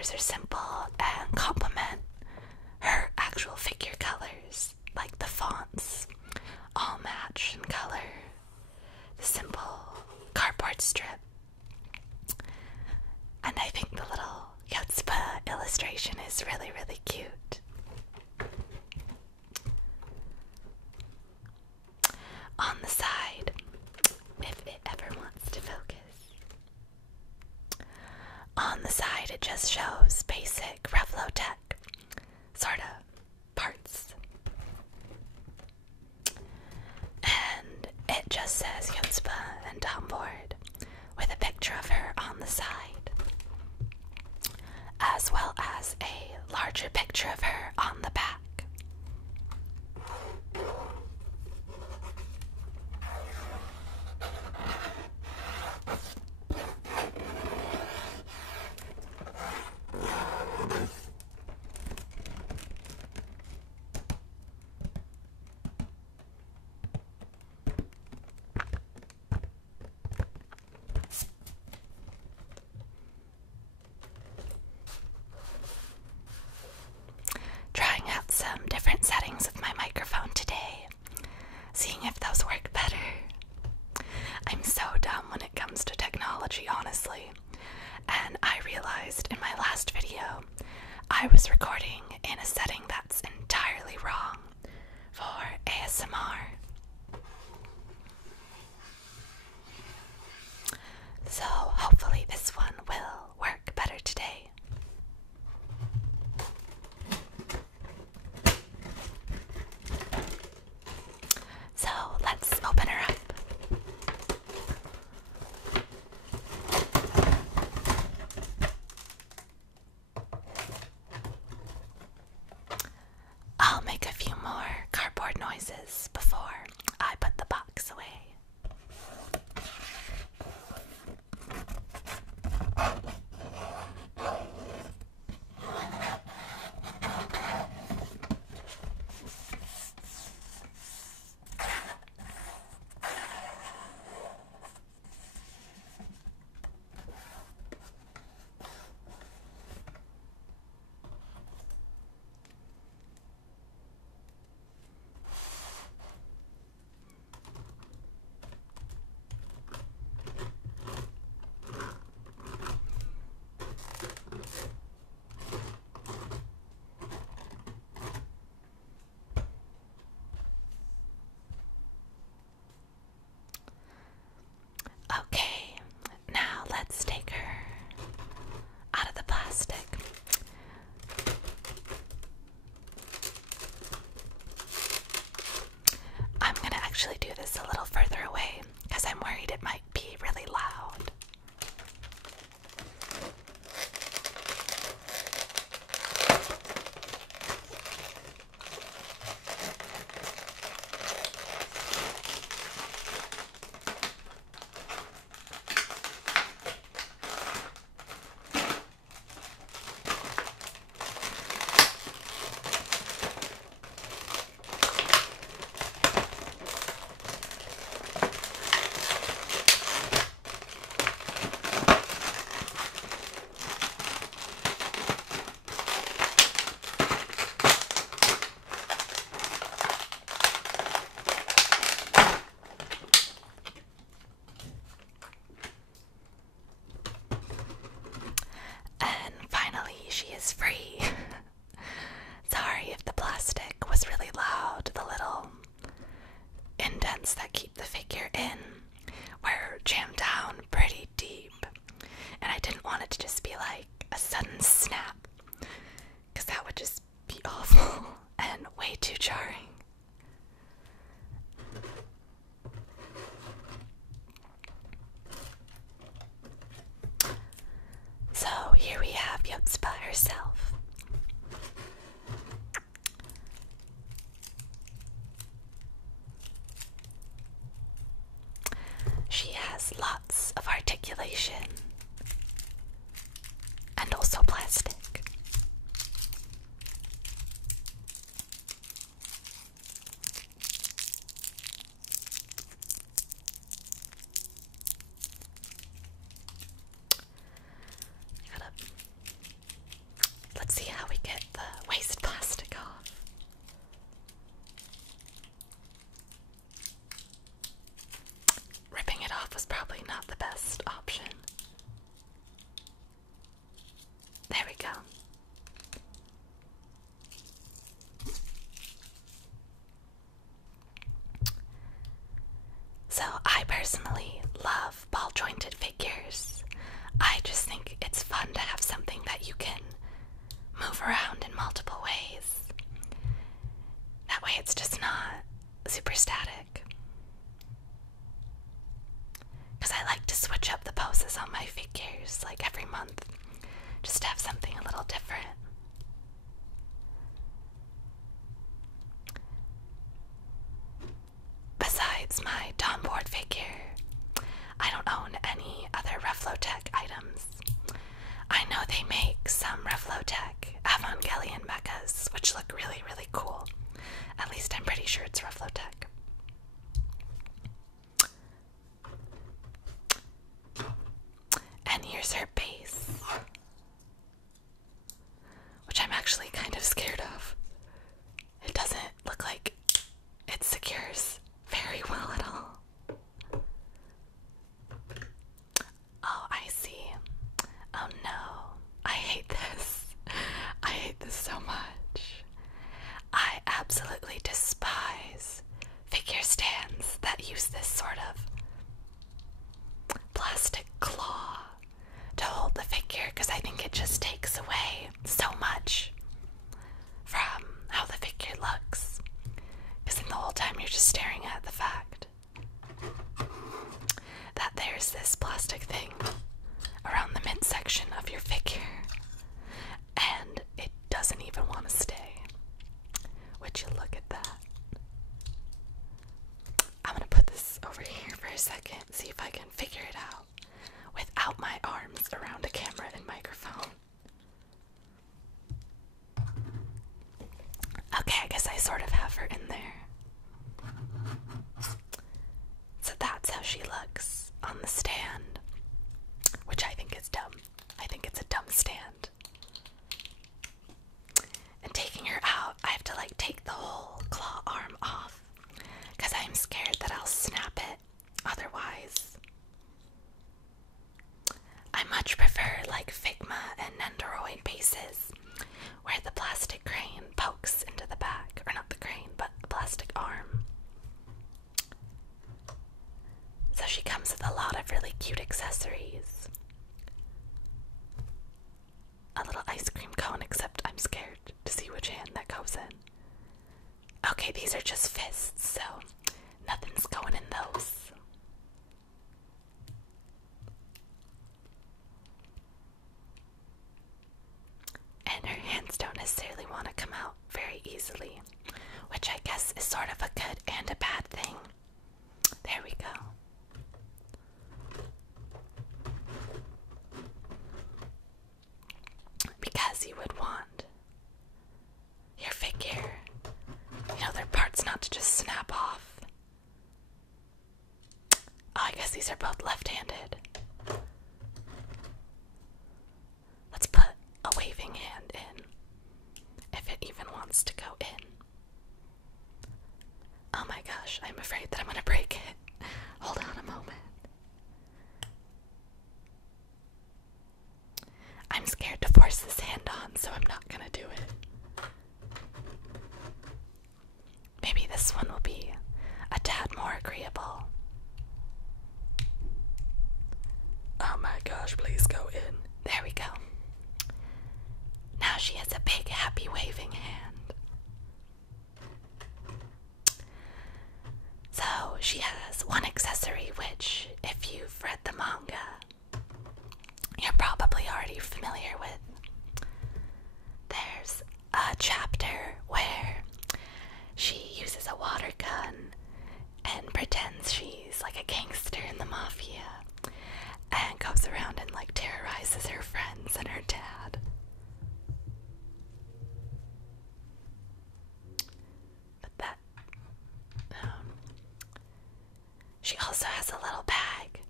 colors are simple and complement her actual figure colors, like the fonts all match in color, the simple cardboard strip, and I think the little Yotsuba illustration is really, really cute. On the side, if it ever wants to focus, on the side it just shows basic Revlotech sort of parts. And it just says Yotsuba and Tomboard with a picture of her on the side, as well as a larger picture of her on the back. Trying out some different settings of my microphone today, seeing if those work better. I'm so dumb when it comes to technology, honestly, and I realized in my last video I was recording in a setting that's entirely wrong for ASMR. So hopefully this one will work better today. So let's open her up. I'll make a few more cardboard noises before I put the box away. Okay, now let's take her out of the plastic. I'm gonna actually do this a little further away because I'm worried it might be really loud. And finally, she is free. Sorry if the plastic was really loud. The little indents that keep the figure in were jammed down pretty deep, and I didn't want it to just be like a sudden snap, because that would just be awful and way too jarring. So here we have Yotsuba herself. She has lots of articulation and also plastic. There we go. So, I personally love ball jointed figures. I just think it's fun to have something that you can move around in multiple ways. That way, it's just not super static. Because I like to switch up the poses on my figures like every month, just to have something a little different. Besides my Dawn board figure, I don't own any other Reflotech items. I know they make some Reflotech Evangelion mechas, which look really, really cool. At least I'm pretty sure it's Reflotech. And here's her base, which I'm actually kind of scared of. It doesn't look like it secures very well at all. Oh, I see. Oh no. I hate this. I hate this so much. I absolutely despise figure stands that use this sort of plastic claw to hold the figure, because I think it just takes away so much from how the figure looks. Because then the whole time you're just staring at the fact that there's this plastic thing around the midsection of your figure, and it doesn't even want to stay. Would you look at that? I'm gonna put this over here for a second, see if I can figure it out without my arms around a camera and microphone. Okay, I guess I sort of have her in there. So that's how she looks on the stand, which I think is dumb. I think it's a dumb stand. And taking her out, I have to like take the whole claw arm off, because I'm scared that I'll snap it otherwise. I much prefer like Figma and Nendoroid bases, where the plastic crane pokes into the back, or not the crane, but the plastic arm. So she comes with a lot of really cute accessories. A little ice cream cone, except I'm scared to see which hand that goes in. Okay, these are just fists, so nothing's going in those. And her hands don't necessarily want to come out very easily, which I guess is sort of a good and a bad thing. There we go. Because you would want your figure, their parts not to just snap off. Oh, I guess these are both left-handed. Let's put a waving hand in, if it even wants to go in. Oh my gosh, I'm afraid that I'm gonna break it. Hold on a moment. I'm scared to force this hand on, so I'm not gonna do it. Maybe this one will be a tad more agreeable. Oh my gosh, please go in. There we go. Now she has a big happy waving hand. So she has one accessory which, if you've read the manga, you're probably already familiar with. There's a chapter where she uses a water gun and pretends she's like a gangster in the mafia and goes around and like terrorizes her friends and her dad. But that she also has a little bag,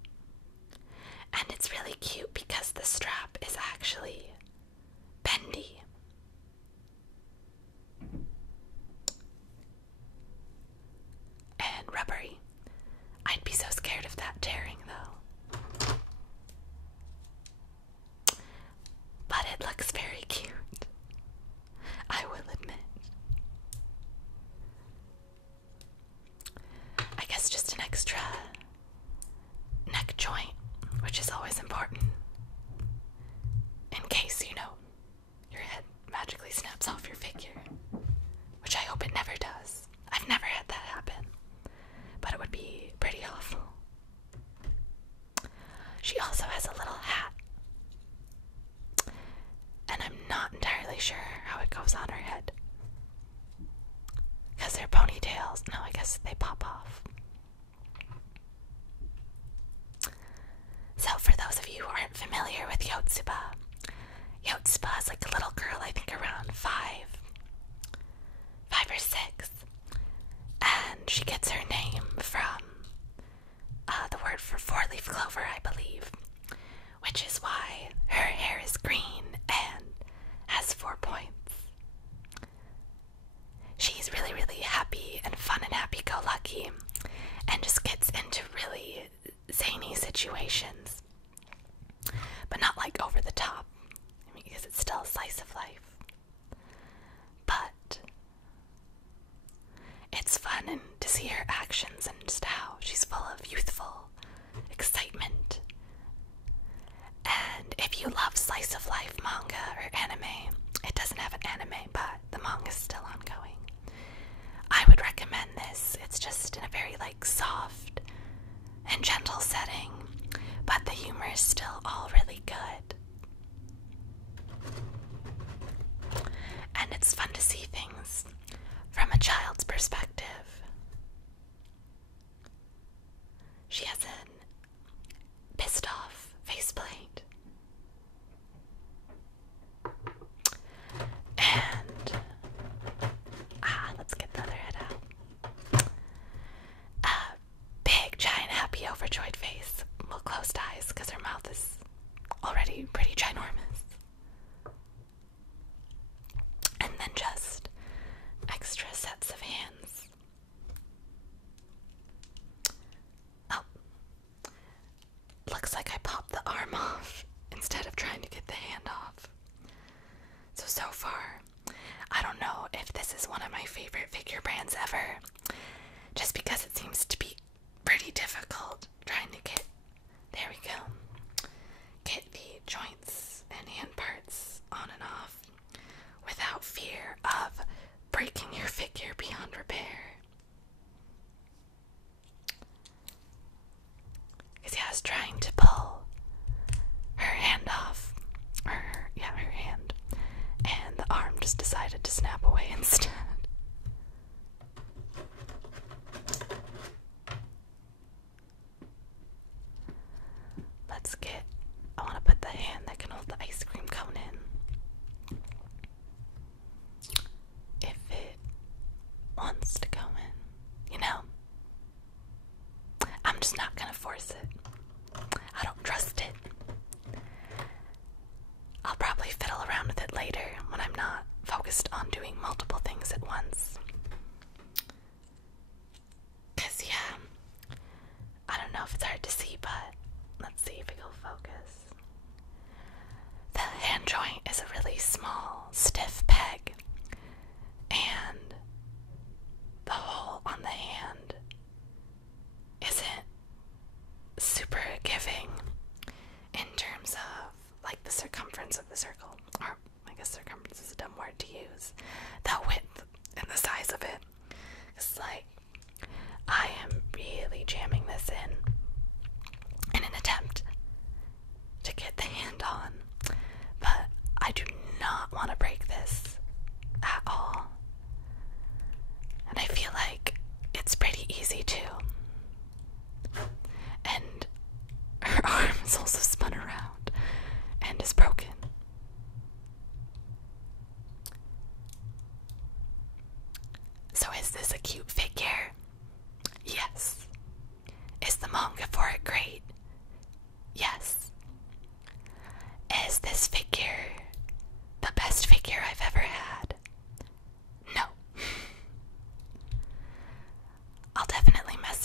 and it's really cute because the strap is actually bendy. And rubbery. I'd be so scared of that tearing though. But it looks sure how it goes on her head. Because they're ponytails. No, I guess they pop off. So for those of you who aren't familiar with Yotsuba, Yotsuba is like a little girl, I think around 5 or 6. And she gets her name from the word for 4-leaf clover, I believe. Which is why her hair is green and has 4 points. She's really, really happy and fun and happy-go-lucky, and just gets into really zany situations. But not like over the top, because it's still a slice of life. But it's fun and to see her actions and just how she's full of youthful excitement. And if you love slice of life manga or anime, it doesn't have an anime, but the manga's still ongoing, I would recommend this. It's just in a very soft and gentle setting, but the humor is still all really good. And it's fun to see things from a child's perspective. She has an pissed off faceplate. And let's get the other head out. A big, giant, happy, overjoyed face. Well, closed eyes because her mouth is already pretty ginormous. And then just extra sets of hands. Oh. Looks like I popped the arm off instead of trying to get the hand off. So far, I don't know if this is one of my favorite figure brands ever, just because it seems to be pretty difficult trying to get, there we go, get the joints and hand parts on and off without fear of breaking your figure beyond repair. Because I was trying to pull her hand off, her hand, and the arm just decided to snap away instead. I want to put the hand that can hold the ice cream cone in. If it wants to go in, I'm just not gonna force it. I don't trust it. I'll probably fiddle around with it later when I'm not focused on doing multiple things at once. 'Cause I don't know if it's hard to see, but let's see if it'll focus. The hand joint is a really small, stiff peg, and the hole on the hand isn't super giving in terms of the circumference of the circle, or I guess circumference is a dumb word to use, the width and the size of it. It's I am really jamming this in an attempt to get the hand on, but I do not want to break this at all. And I feel like it's pretty easy too. And her arm is also spun around and is broken. So is this a cute figure? Yes. Is the manga for it great? Yes. Is this figure the best figure I've ever had? No. I'll definitely mess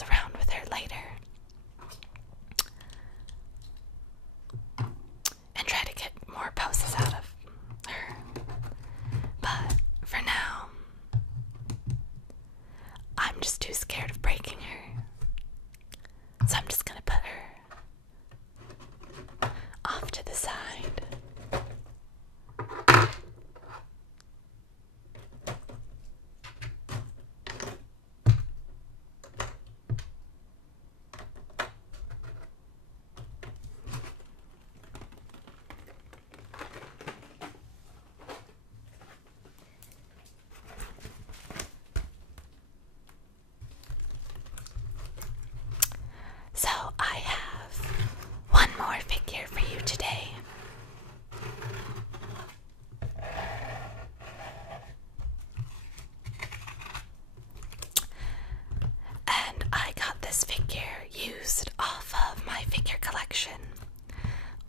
this figure used off of my figure collection,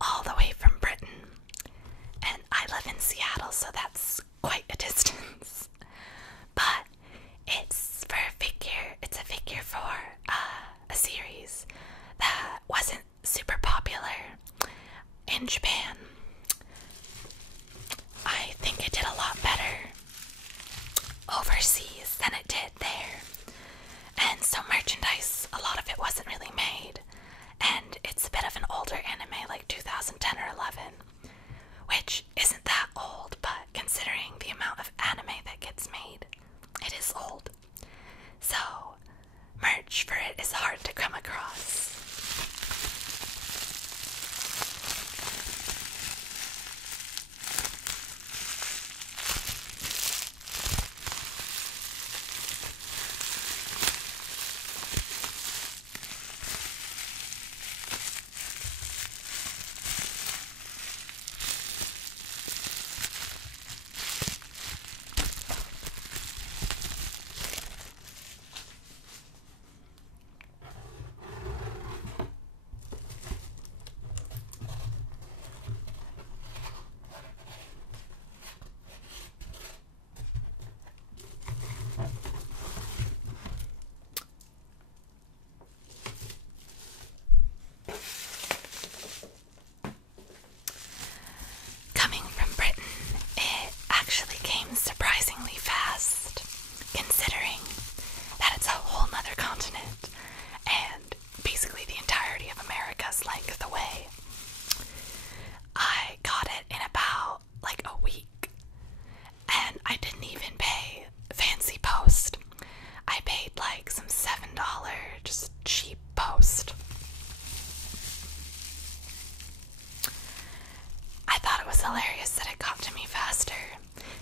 all the way from Britain. And I live in Seattle, so that's quite a distance. But it's a figure for a series that wasn't super popular in Japan. I think it did a lot better overseas than it did there. And so merchandise, a lot of it wasn't really made. And it's a bit of an older anime, like 2010 or 11, which isn't that old, but considering the amount of anime that gets made, it is old. So, merch for it is hard to come across. Coming from Britain, it actually came surprisingly fast, considering that it's a whole nother continent, and basically the entirety of America's length away. I got it in about like a week, and I didn't even pay fancy post. I paid like some $7 just cheap post. I thought it was hilarious that it got to me faster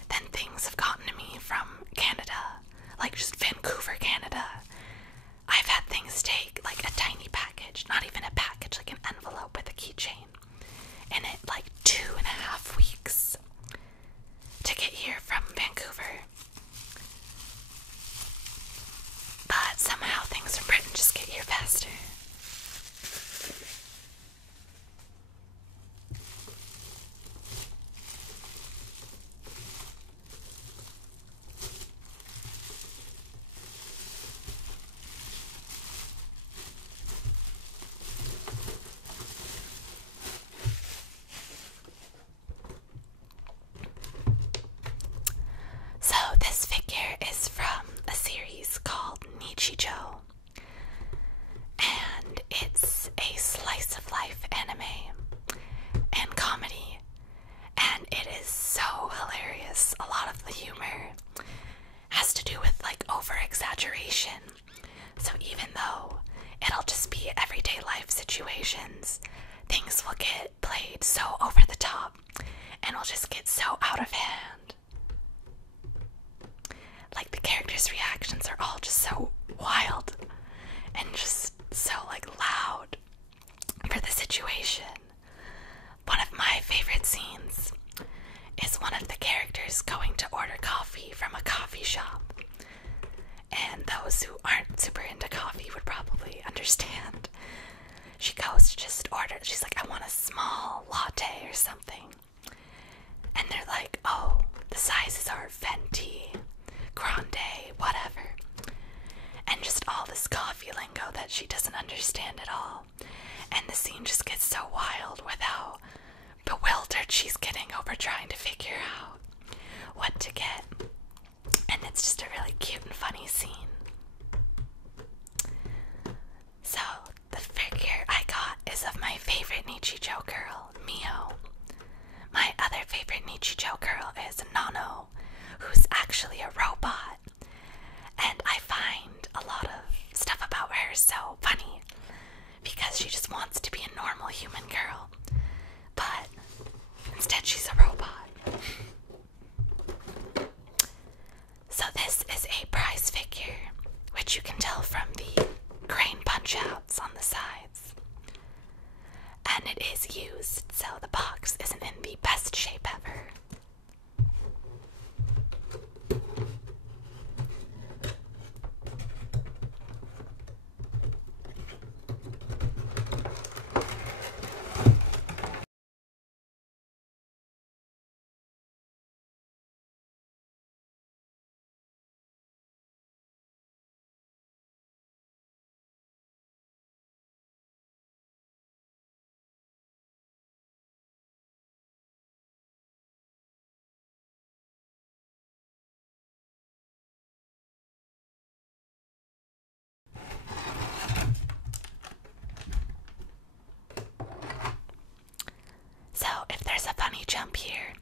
than things have gotten to me from Canada, like just Vancouver, Canada. I've had things take like a tiny package, not even a package, like an envelope with a keychain, in it like 2.5 weeks to get here from Vancouver. But somehow things from Britain just get here faster. So this figure is from a series called Nichijou, and it's a slice of life anime and comedy, and it is so hilarious. A lot of the humor has to do with like over exaggeration, so even though it'll just be everyday life situations, things will get played so over the top and will just get so out of hand. Like the characters' reactions are all just so wild and just so like loud for the situation. One of my favorite scenes is one of the characters going to order coffee from a coffee shop. And those who aren't super into coffee would probably understand. She goes to just order, she's like, I want a small latte or something. And they're like, oh, the sizes are venti, grande, whatever. And just all this coffee lingo that she doesn't understand at all. And the scene just gets so wild with how bewildered she's getting over trying to figure out what to get. And it's just a really cute and funny scene. So, the figure I got is of my favorite Nichijou girl, Mio. My other favorite Nichijou girl is Nano, who's actually a robot. And I find a lot of stuff about her so funny, because she just wants to be a normal human girl. But instead she's a robot. So this is a prize figure, which you can tell from the grain punch-outs on the sides. And it is used, so the box isn't in the best shape ever. funny jump here.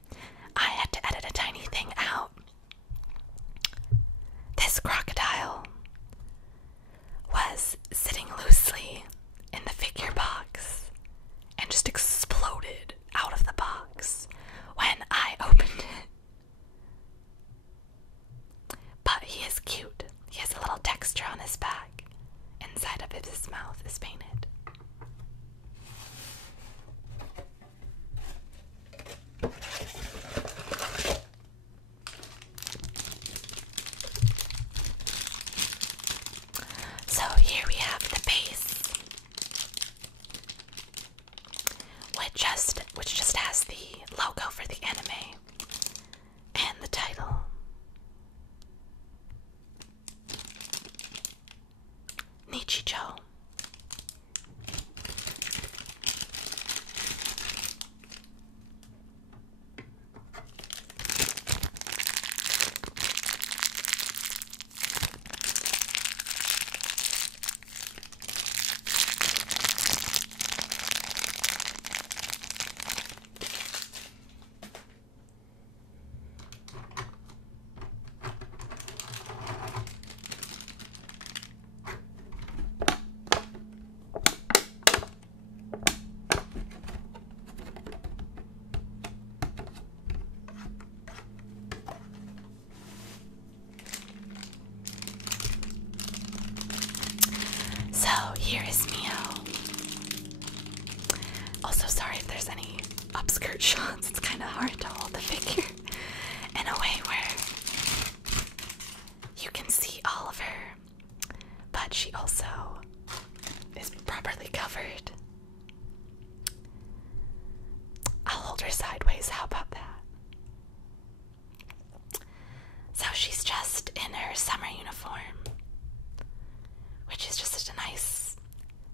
I had to edit a tiny thing out. This crocodile was sitting loosely in the figure box and just exploded out of the box when I opened it. But he is cute. He has a little texture on his back. Inside of his mouth is painted. So here we have the base, which just has the logo for the anime and the title. Nichijou. So here is Mio. Also, sorry if there's any upskirt shots. It's kind of hard to hold the figure in a way where you can see all of her, but she also is properly covered. I'll hold her sideways. How about that? So she's just in her summer uniform, which is just a nice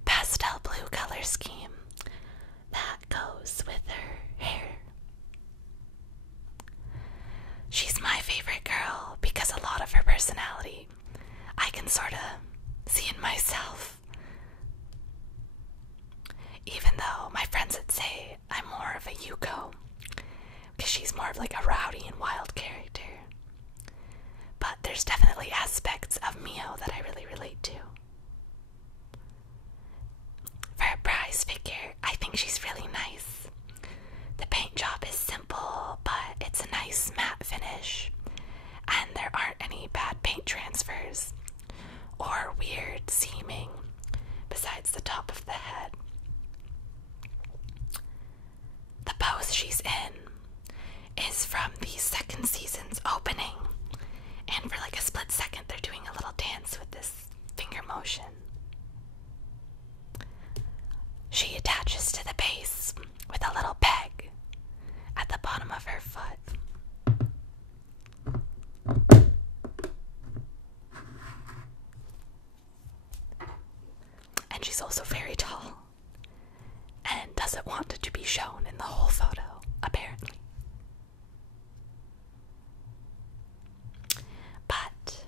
pastel blue color scheme that goes with her hair. She's my favorite girl because a lot of her personality I can sort of see in myself. Even though my friends would say I'm more of a Yuko, because she's more of like a rowdy and wild character. But there's definitely aspects of Mio that I really relate to. For a prize figure, I think she's really nice. The paint job is simple, but it's a nice matte finish, and there aren't any bad paint transfers or weird seaming besides the top of the head. The pose she's in is from the second season's opening, and for like a split second they're doing a little dance with this finger motion. She attaches to the base with a little peg at the bottom of her foot. And she's also very tall and doesn't want it to be shown in the whole photo, apparently. But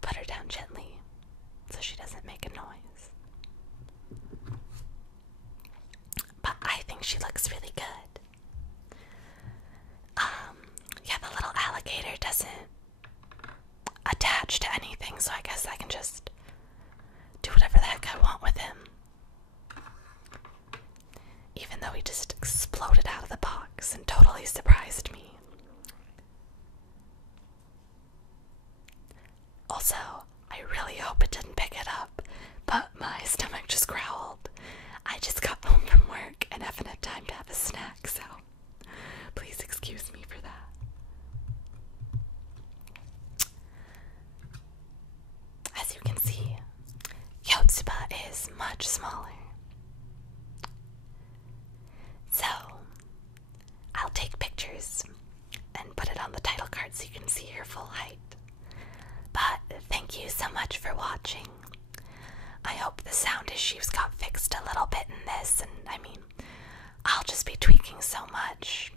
put her down gently so she doesn't make a noise. But I think she looks really good. Yeah, the little alligator doesn't attach to anything, so I guess I can just do whatever the heck I want with him. Even though he just exploded out of the box and totally surprised me. Also, I really hope it didn't pick it up, but my stomach just growled. I just got home from work and haven't had time to have a snack, so please excuse me for that. As you can see, Yotsuba is much smaller. So, I'll take pictures and put it on the title card so you can see her full height. But thank you so much for watching. I hope the sound issues got fixed a little bit in this, and I mean, I'll just be tweaking so much.